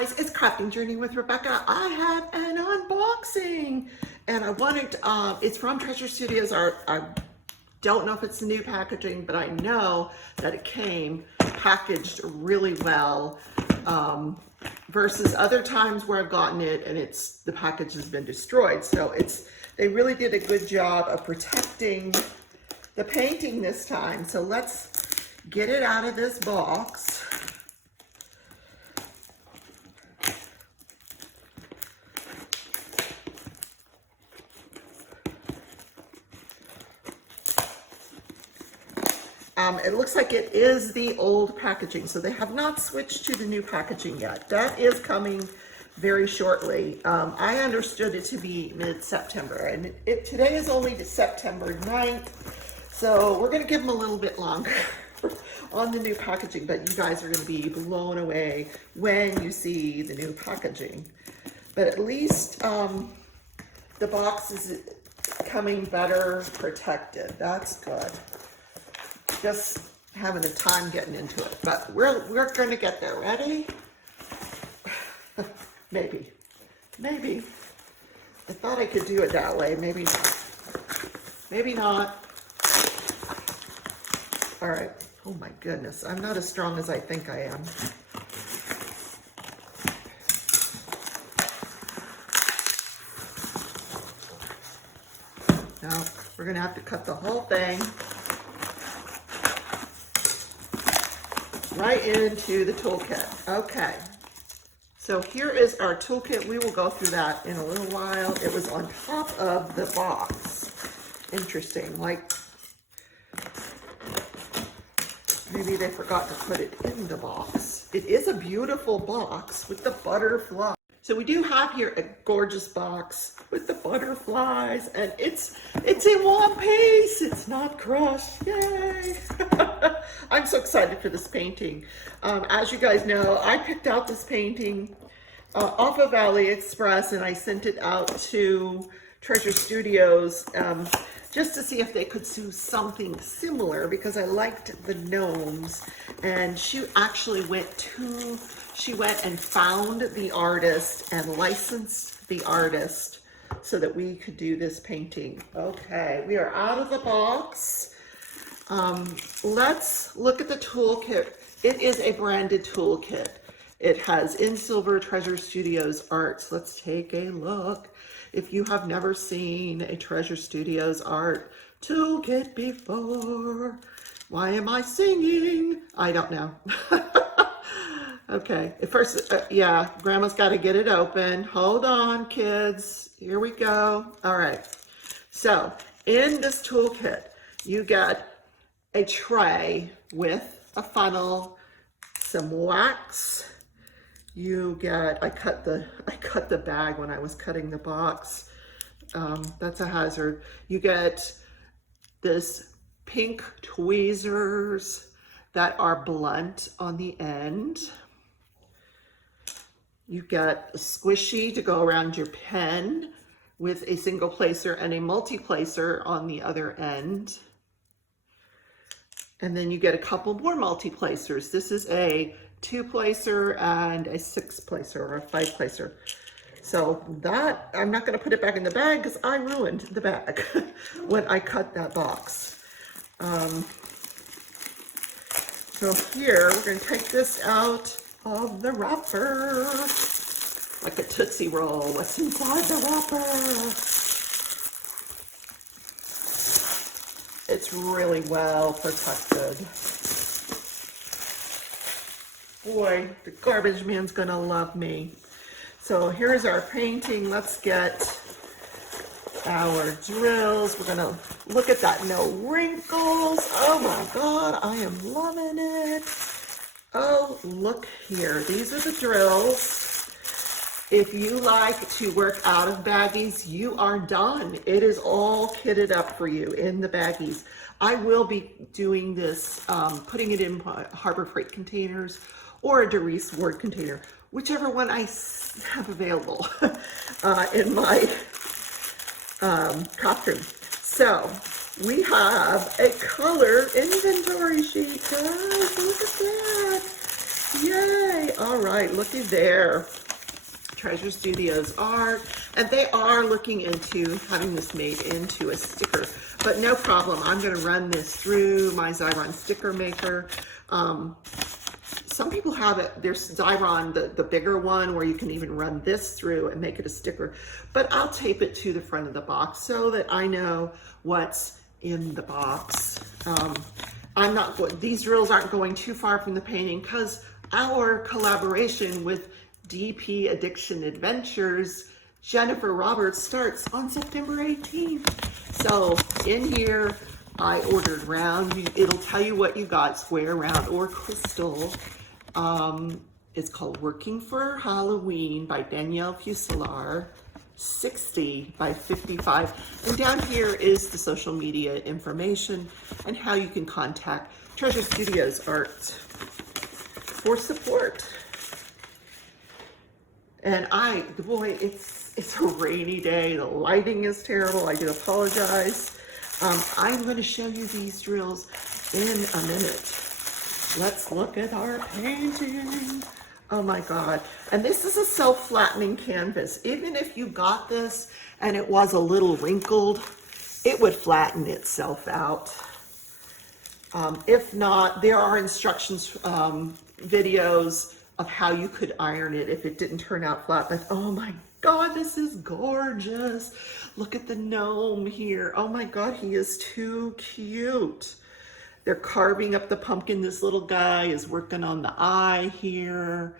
guys, it's Crafting Journey with Rebecca. I have an unboxing and I wanted, it's from Treasure Studios Art. I don't know if it's the new packaging, but I know that it came packaged really well versus other times where I've gotten it and the package has been destroyed. So they really did a good job of protecting the painting this time. So let's get it out of this box. It looks like it is the old packaging, so they have not switched to the new packaging yet. That is coming very shortly. I understood it to be mid-September, and today is only to September 9th, so we're going to give them a little bit longer on the new packaging, but you guys are going to be blown away when you see the new packaging. But at least the box is coming better protected. That's good. Just having a time getting into it, but we're going to get there. Ready? Maybe. I thought I could do it that way. Maybe not. Maybe not. All right. Oh my goodness. I'm not as strong as I think I am. Now, we're going to have to cut the whole thing right into the toolkit. Okay, so here is our toolkit. We will go through that in a little while. It was on top of the box. Interesting, like maybe they forgot to put it in the box. It is a beautiful box with the butterfly. So we do have here a gorgeous box with the butterflies, and it's in one piece. It's not crushed. Yay! I'm so excited for this painting. As you guys know, I picked out this painting off of AliExpress, and I sent it out to Treasure Studios just to see if they could do something similar, because I liked the gnomes. And she actually went and found the artist and licensed the artist so that we could do this painting. Okay, we are out of the box. Let's look at the toolkit. It is a branded toolkit. It has In Silver Treasure Studios Art. Let's take a look. If you have never seen a Treasure Studios Art toolkit before, why am I singing? I don't know. Okay, at first, yeah, Grandma's got to get it open. Hold on, kids. Here we go. All right. So in this toolkit, you get a tray with a funnel, some wax. You get, I cut the bag when I was cutting the box. That's a hazard. You get this pink tweezers that are blunt on the end. You get a squishy to go around your pen with a single placer and a multi-placer on the other end. And then you get a couple more multi-placers. This is a 2-placer and a 6-placer or a 5-placer. So that, I'm not going to put it back in the bag because I ruined the bag when I cut that box. So here, we're going to take this out of the wrapper, like a Tootsie Roll. What's inside the wrapper? It's really well protected. Boy, the garbage man's gonna love me. So here's our painting. Let's get our drills. We're gonna look at that no wrinkles. Oh my God, I am loving it. Oh, look here. These are the drills. If you like to work out of baggies, you are done. It is all kitted up for you in the baggies. I will be doing this, putting it in Harbor Freight containers or a Doris Ward container, whichever one I have available in my craft room. So we have a color inventory sheet, guys. Look at that. Yay! All right, looky there. Treasure Studios art, and they are looking into having this made into a sticker, but no problem. I'm going to run this through my Xyron sticker maker. Some people have it, there's Xyron, the bigger one, where you can even run this through and make it a sticker, but I'll tape it to the front of the box so that I know what's in the box. These drills aren't going too far from the painting because our collaboration with DP Addiction Adventures, Jennifer Roberts, starts on September 18th. So in here, I ordered round. It'll tell you what you got, square, round, or crystal. It's called Working for Halloween by Danielle Fuselier, 60 by 55. And down here is the social media information and how you can contact Treasure Studios Art for support. And boy, it's a rainy day. The lighting is terrible. I do apologize. I'm going to show you these drills in a minute. Let's look at our painting. Oh my God. And this is a self-flattening canvas. Even if you got this and it was a little wrinkled, it would flatten itself out. If not, there are instructions, videos of how you could iron it if it didn't turn out flat. But oh my God, this is gorgeous. Look at the gnome here. Oh my God, he is too cute. They're carving up the pumpkin. This little guy is working on the eye here.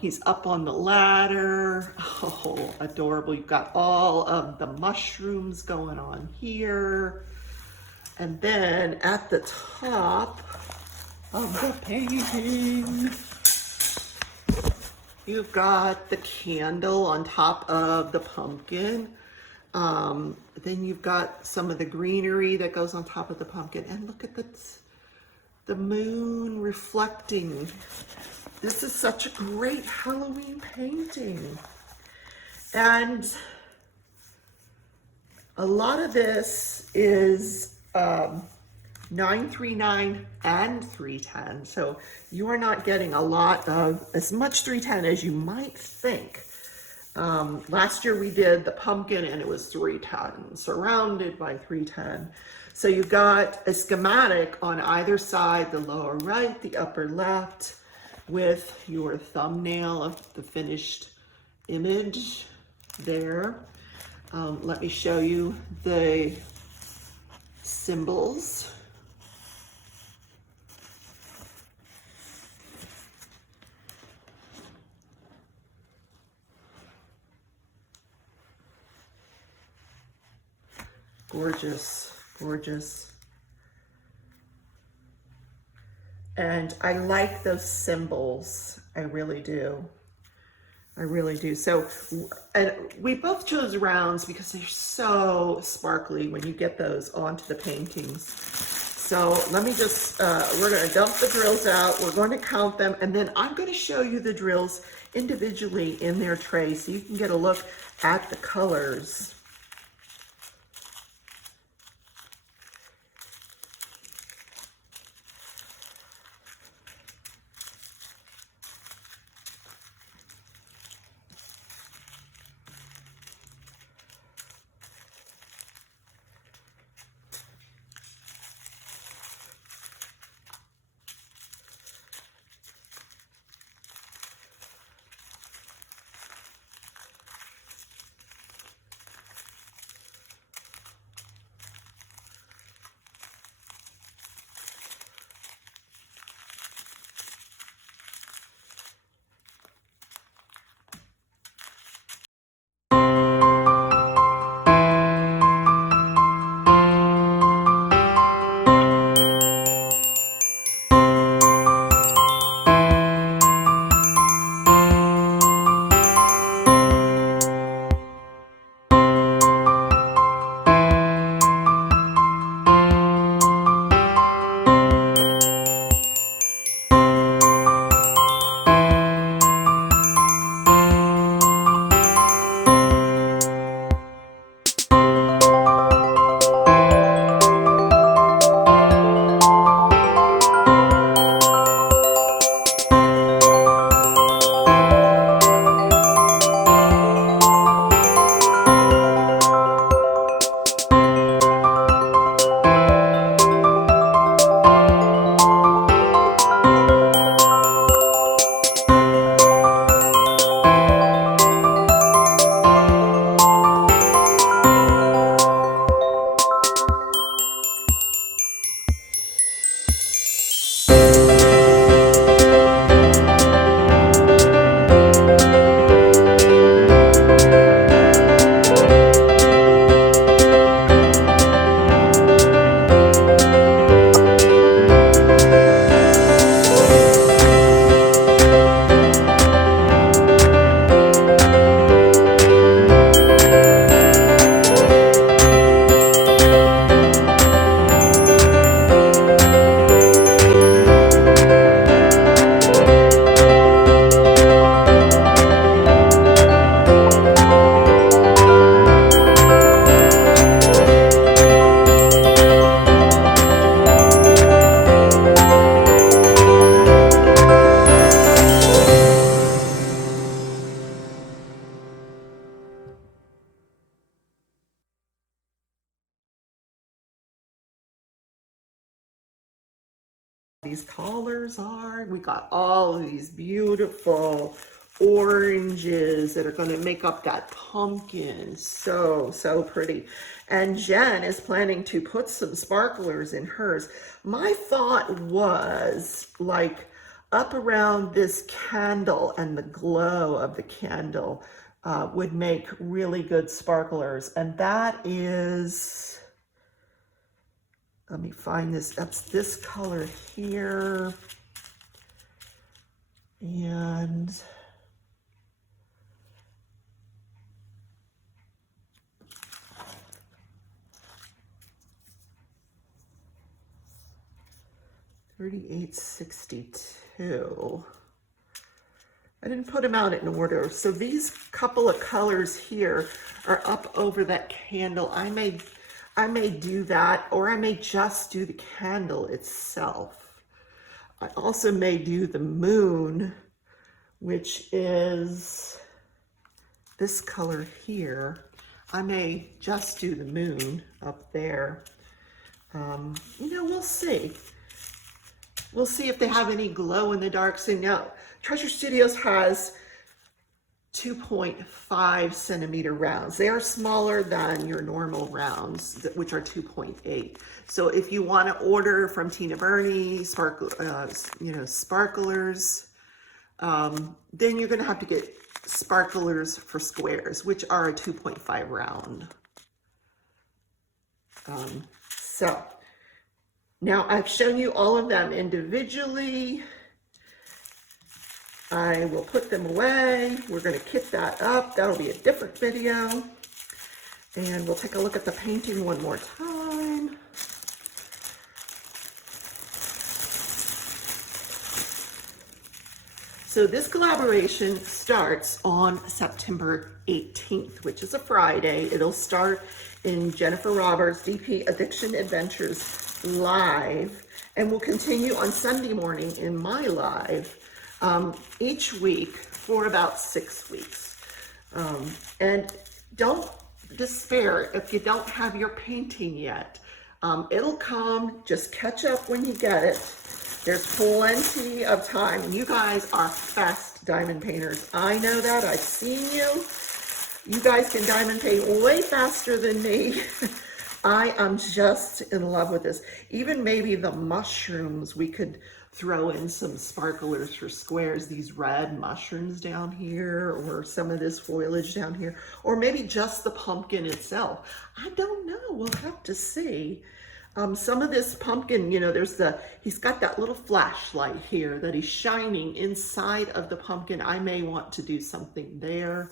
He's up on the ladder. Oh, adorable. You've got all of the mushrooms going on here. And then at the top of the painting, you've got the candle on top of the pumpkin. Then you've got some of the greenery that goes on top of the pumpkin. And look at the moon reflecting. This is such a great Halloween painting. And a lot of this is 939 and 310. So you are not getting a lot of as much 310 as you might think. Last year we did the pumpkin and it was 310, surrounded by 310. So you've got a schematic on either side, the lower right, the upper left, with your thumbnail of the finished image there. Let me show you the symbols. Gorgeous, gorgeous. And I like those symbols. I really do. I really do. So, and we both chose rounds because they're so sparkly when you get those onto the paintings. So let me just, we're going to dump the drills out. We're going to count them. And then I'm going to show you the drills individually in their tray so you can get a look at the colors. these colors are. We got all of these beautiful oranges that are going to make up that pumpkin. So, so pretty. And Jen is planning to put some sparklers in hers. My thought was like up around this candle, and the glow of the candle would make really good sparklers. And that is, let me find this, that's this color here. And $38.62. I didn't put them out in order. So these couple of colors here are up over that candle. I may do that, or I may just do the candle itself. I also may do the moon, which is this color here. I may just do the moon up there. You know, we'll see. We'll see if they have any glow in the dark. So now, Treasure Studios has 2.5 centimeter rounds. They are smaller than your normal rounds, which are 2.8. So if you want to order from Tina Burney, sparklers, then you're going to have to get sparklers for squares, which are a 2.5 round. So now I've shown you all of them individually. I will put them away. We're going to kit that up. That'll be a different video. And we'll take a look at the painting one more time. So this collaboration starts on September 18th, which is a Friday. It'll start in Jennifer Roberts' DP Addiction Adventures live, and will continue on Sunday morning in my live each week for about 6 weeks. And don't despair if you don't have your painting yet. It'll come, just catch up when you get it. There's plenty of time. You guys are fast diamond painters. I know that, I've seen you. You guys can diamond paint way faster than me. I am just in love with this. Even maybe the mushrooms, we could throw in some sparklers for squares, these red mushrooms down here, or some of this foliage down here, or maybe just the pumpkin itself. I don't know, we'll have to see. Some of this pumpkin, you know, he's got that little flashlight here that he's shining inside of the pumpkin. I may want to do something there.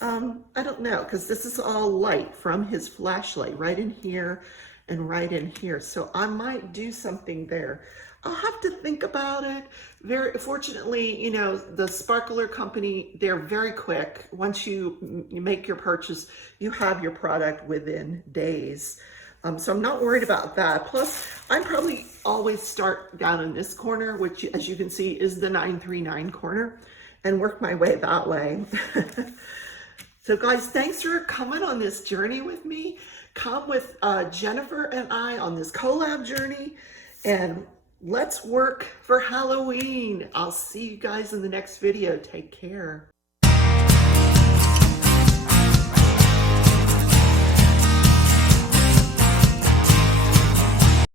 I don't know, because this is all light from his flashlight right in here and right in here. So I might do something there. I'll have to think about it. Fortunately, you know, the sparkler company, they're very quick. Once you make your purchase, you have your product within days. So I'm not worried about that. Plus, I probably always start down in this corner, which, as you can see, is the 939 corner, and work my way that way. So guys, thanks for coming on this journey with me. Come with Jennifer and I on this collab journey, and let's work for Halloween. I'll see you guys in the next video. Take care.